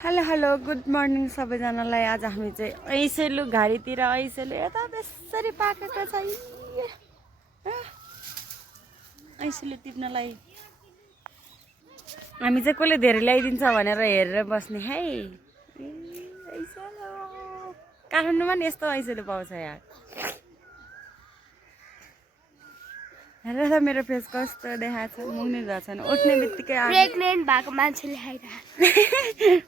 Hello hello good morning सबैजनालाई। आज हामी चाहिँ ऐसेलु घारीतिर ऐसेलु यता बेसरी पाकेको छ ऐसेलु टिप्नलाई। हामी चाहिँ कसले धेरै ल्याइदिन्छ भनेर हेरेर बस्ने है। ऐसेलु काठमाडौँमा नि यस्तो ऐसेलु पाउँछ यार। हेर त मेरो फेस कस्तो देखाएको छ, मुग्ने भएको छैन। उठ्ने बित्तिकै प्रेग्नेन्ट भएको मान्छेले खाइरहेको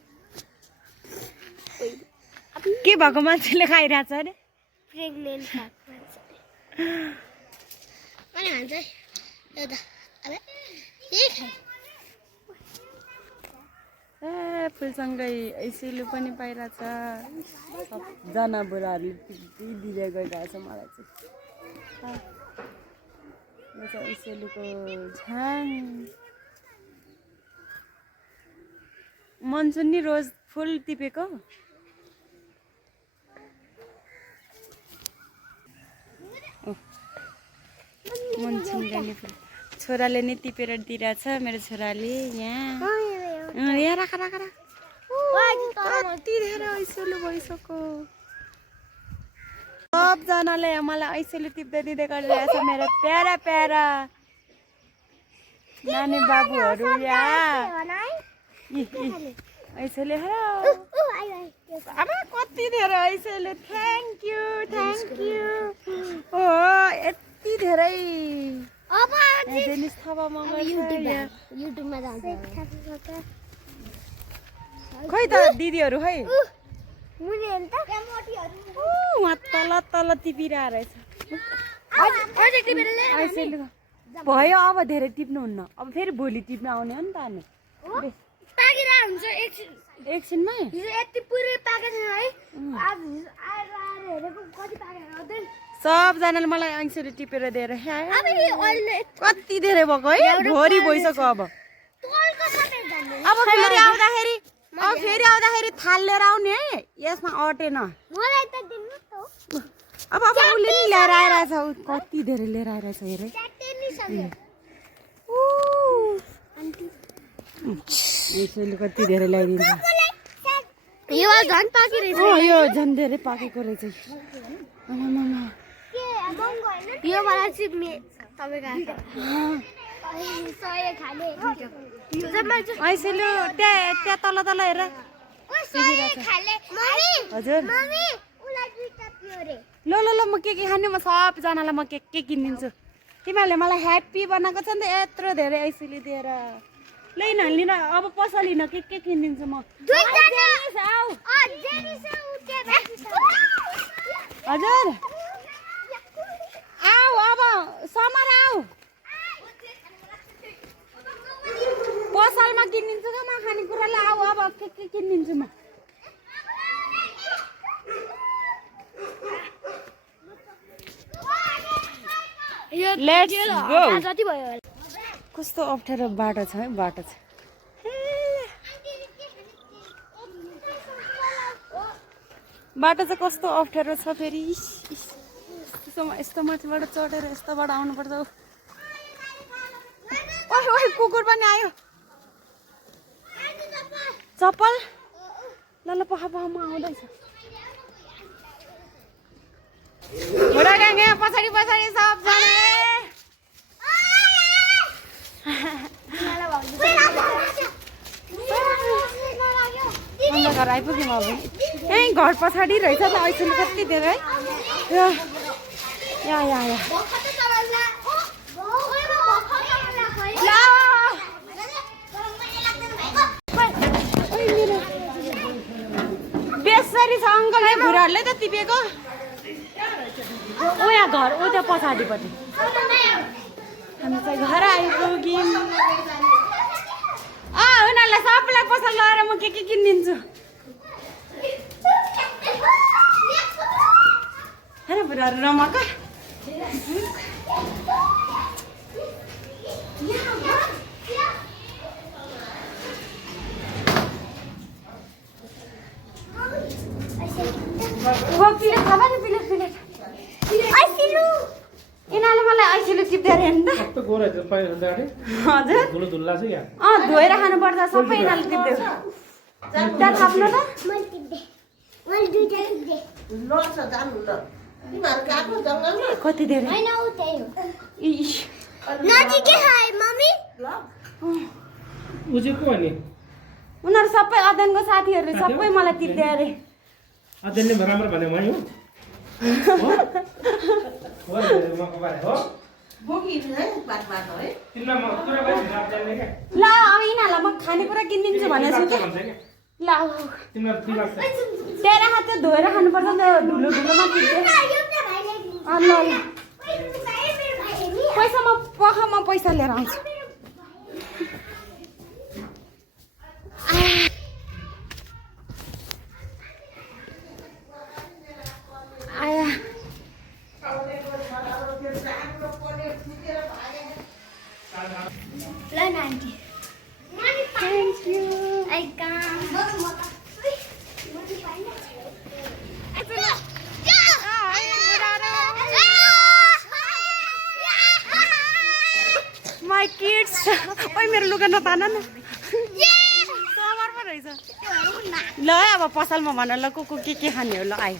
के भएको मान्छेले खाइरहेछ अरे? प्रेग्नेन्ट भएको मान्छेले अनि भन्छ एउटा अबे के खाइ ए फुलसँगै ऐसेलु पनि पाइरहेछ। सबजना बुढाहरूले टिप्दै दिँदै गइरहेछ मलाई चाहिँ। यो चाहिँ ऐसेलुको झाङ मनसुनी रोज फुल टिपेको। मनसुनी फुल छोराले नै टिपेर दिइरहेछ मेरो छोराले। यहाँ राख राख राख। कति धेरै ऐसेलु भइसक्यो। सबजनाले मलाई ऐसेलु टिप्दै दिँदै गरिरहेछ मेरो प्यारा प्यारा नानी बाबुहरू। ऐसेलु अब कति धेरै ऐसेलु। Thank you thank you. ओ यति धेरै युट्युबमा जान्छ खै त दिदीहरू खै उहाँ तल तल टिपिरहेको रहेछ। ऐसेलु भयो अब धेरै टिप्नुहुन्न। अब फेरि भोलि टिप्न आउने हो नि त हामी हुन्छ एकछिनमै। यति पुरै पाकेको छैन है। आज आएर हेरेको कति पाकेको सबजनाले मलाई ऐसेलु टिपेर दिएर कति धेरै भएको है। भोरी भइसक्यो। अब फेरि आउँदाखेरि थाल लिएर आउने है। यसमा अटेन। अब उसले नि लिएर आइरहेछ। कति धेरै लिएर आइरहेछ हेर। ऐसेलु कति धेरै ल्याइदिन्छ। यो झन् पाकिरहेछ। यो झन् धेरै पाकेको रहेछ। यो मलाई चिप्ने तपाईँको ऐसेलु त्यहाँ तल तल हेर। हजुर ल ल ल म के खाने म सबजनालाई म के किनिदिन्छु। तिमीहरूले मलाई ह्याप्पी बनाएको छ नि त यत्रो धेरै ऐसेलु दिएर। लिन लिन अब पसलिन के किनिदिन्छु म। हजुर आऊ अब समर आऊ। पसलमा किनिदिन्छु क्या म खानेकुरालाई। आऊ अब के किनिदिन्छु म। Let's go. जति भयो कस्तो अप्ठ्यारो बाटो छ है। बाटो छ बाटो चाहिँ कस्तो अप्ठ्यारो छ फेरि। यस्तो माथिबाट चढेर यस्तोबाट आउनुपर्छ। ओइ कुकुर पनि आयो। चप्पल ल ल पख पख म आउँदैछ। बुढा गाङ यहाँ पछाडि पछाडि सबजना घर आइपुग्यौँ। अब यहीँ घर पछाडि रहेछ त ऐसेलु कति धेरै है। बेसरी छ अङ्कल है। बुढाहरूले त टिपेको। यहाँ घर त्यहाँ पछाडिपट्टि। हामी चाहिँ घर आइपुग्यौँ। उनीहरूलाई सबैलाई पसल लगाएर म के किनिदिन्छु। हेर बुढाहरू रमाएको। यिनीहरूले मलाई ऐसेलु टिप्दै अरे नि त। हजुर धोएर खानुपर्छ सबै यिनीहरूले टिप्दै। त्यहाँ थाप्नु ल मैले टिप्दे मैले दुईटा टिप्दे लड्छ जानु ल तिमीहरू गएको जङ्गलमा कति धेरै होइन उ त्यही हो इस नजिकै छ है मम्मी ल ऊ चाहिँ को अनि उनीहरू सबै अध्ययनको साथीहरूले सबै मलाई टिप्दै अरे अध्ययनले राम्रो भने मै हो हो मको बारे हो बोकिनु है बात है तिमीलाई म कुरा गरिदिनु अध्ययनले क्या ल यिनीहरूलाई म खानेकुरा किनिदिन्छु भनेको छु क्या भन्छ क्या ल तिमीलाई दिमाग छ तेरा हात चाहिँ धोएर खानुपर्छ नि त धुलो धुलोमा टिप्दै यो त भाइले दिनु ल ल मेरो भाइले नि पैसा म पैसा लिएर आउँछु आया ल नानी थ्याङ्क यू आई काम माई किड्स ओइ मेरो लुगा नतान न समर पो रहेछ ल है अब पसलमा भन ल को के खाने हो ल आयो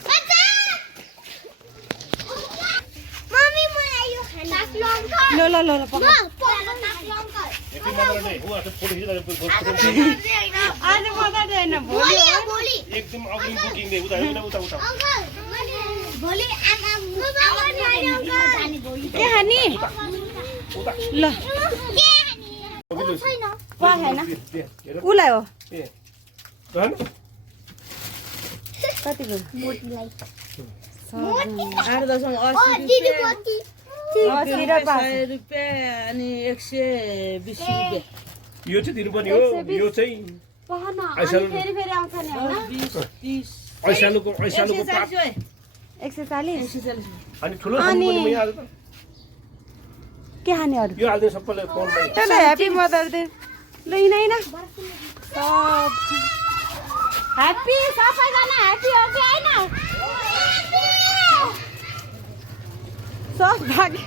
मम्मी मलाई यो खाना लङ्का ल ल ल ल पकाऊ आज पकाउँदै होइन भोलि हो। भोलि एकदम अग्रिम बुकिङ दे उता उता उता अङ्कल भोलि आमा के खाने ल छैन पा खाएन उसलाई हो ए रहन कतिको मोटीलाई 8.80 दिदी मोटी 80 र 5 रुपियाँ अनि 120 रुपियाँ यो चाहिँ दिनुपर्ने हो यो चाहिँ पहन अनि ऐसालु। फेरि आउँछ नि होइन 20 ऐसालुको पात 140 अनि ठुलो अनि- खानुपर्ने मैले आज त के खाने अरू यो हाल्दै सबैले फोनमा त ह्याप्पी मदर डे ल हिँड सब ह्याप्पी सबैजना ह्याप्पी हो कि होइन सब भाग्यो